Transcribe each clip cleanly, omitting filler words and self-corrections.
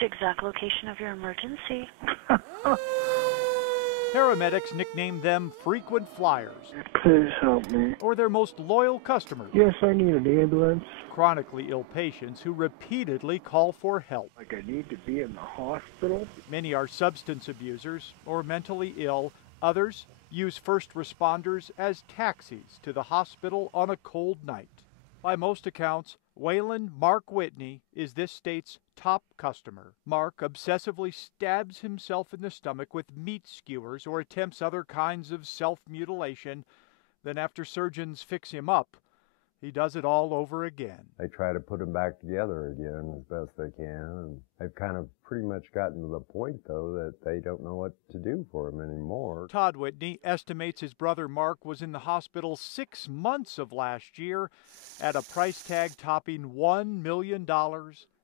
the exact location of your emergency. Paramedics nicknamed them frequent flyers, Please help me. or their most loyal customers. Yes, I need an ambulance. Chronically ill patients who repeatedly call for help. Like I need to be in the hospital. Many are substance abusers or mentally ill. Others use first responders as taxis to the hospital on a cold night. By most accounts, Waylon Mark Whitney is this state's top customer. Mark obsessively stabs himself in the stomach with meat skewers or attempts other kinds of self-mutilation. Then after surgeons fix him up, he does it all over again. They try to put him back together again as best they can. And they've kind of pretty much gotten to the point, though, that they don't know what to do for him anymore. Todd Whitney estimates his brother Mark was in the hospital 6 months of last year at a price tag topping $1 million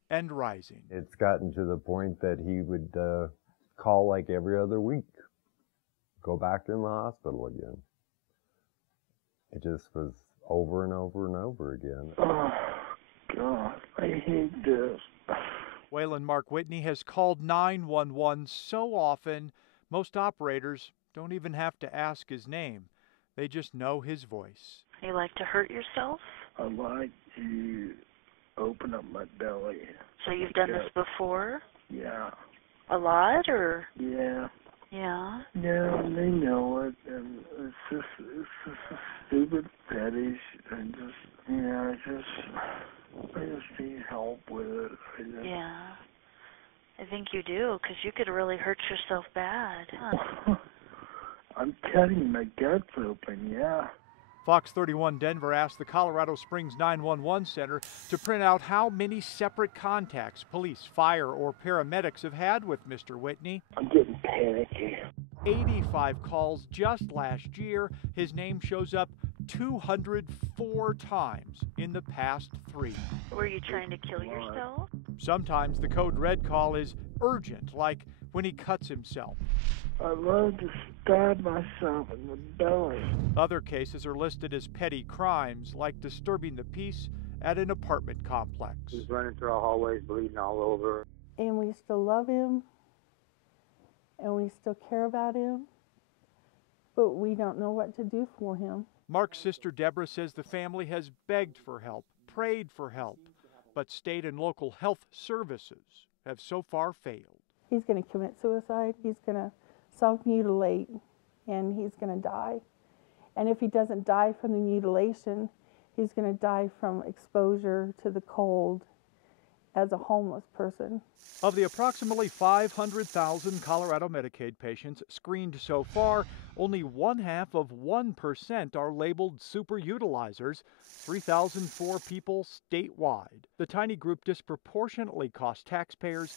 and rising. It's gotten to the point that he would call like every other week, go back in the hospital again. It just was over and over and over again. Oh, God, I hate this. Waylon Mark Whitney has called 911 so often, most operators don't even have to ask his name. They just know his voice. You like to hurt yourself? I like to open up my belly. So you've done this before? Yeah. A lot, or? Yeah. Yeah. Yeah, and they know it, and it's just a stupid fetish, and I just need help with it. Yeah. I think you do, because you could really hurt yourself bad. Huh? I'm cutting my guts open, yeah. Fox 31 Denver asked the Colorado Springs 911 Center to print out how many separate contacts police, fire, or paramedics have had with Mr. Whitney. I'm getting panicky. 85 calls just last year. His name shows up 204 times in the past 3. Were you trying to kill yourself? Sometimes the code red call is urgent, like when he cuts himself. I love to stab myself in the belly. Other cases are listed as petty crimes, like disturbing the peace at an apartment complex. He's running through our hallways, bleeding all over. And we still love him, and we still care about him, but we don't know what to do for him. Mark's sister Deborah says the family has begged for help, prayed for help, but state and local health services have so far failed. He's going to commit suicide, he's going to self-mutilate, and he's going to die. And if he doesn't die from the mutilation, he's going to die from exposure to the cold as a homeless person. Of the approximately 500,000 Colorado Medicaid patients screened so far, only 0.5% are labeled superutilizers, 3,004 people statewide. The tiny group disproportionately cost taxpayers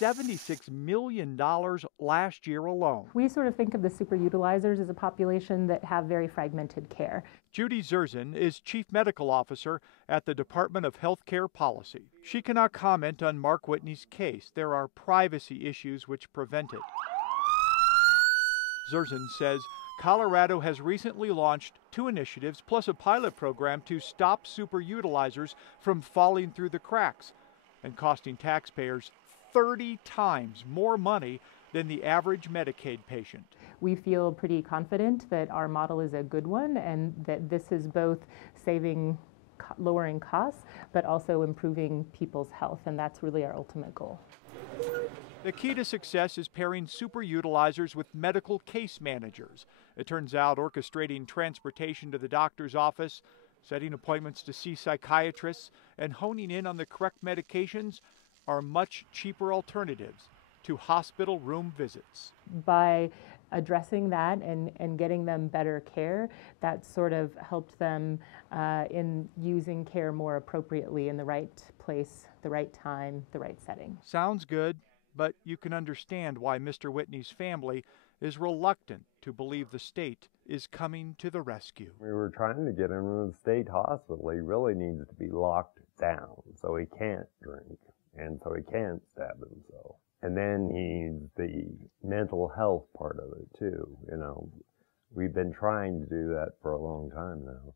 $76 million last year alone. We sort of think of the superutilizers as a population that have very fragmented care. Judy Zerzan is Chief Medical Officer at the Department of Healthcare Policy. She cannot comment on Mark Whitney's case. There are privacy issues which prevent it. Zerzan says Colorado has recently launched 2 initiatives plus a pilot program to stop superutilizers from falling through the cracks and costing taxpayers 30 times more money than the average Medicaid patient. We feel pretty confident that our model is a good one and that this is both lowering costs, but also improving people's health, and that's really our ultimate goal. The key to success is pairing superutilizers with medical case managers. It turns out orchestrating transportation to the doctor's office, setting appointments to see psychiatrists, and honing in on the correct medications are much cheaper alternatives to hospital room visits. By addressing that and getting them better care, that sort of helped them in using care more appropriately in the right place, the right time, the right setting. Sounds good, but you can understand why Mr. Whitney's family is reluctant to believe the state is coming to the rescue. We were trying to get him to the state hospital. He really needs to be locked down so he can't drink and so he can't stab himself. And then he's the mental health part of it too. You know, we've been trying to do that for a long time now.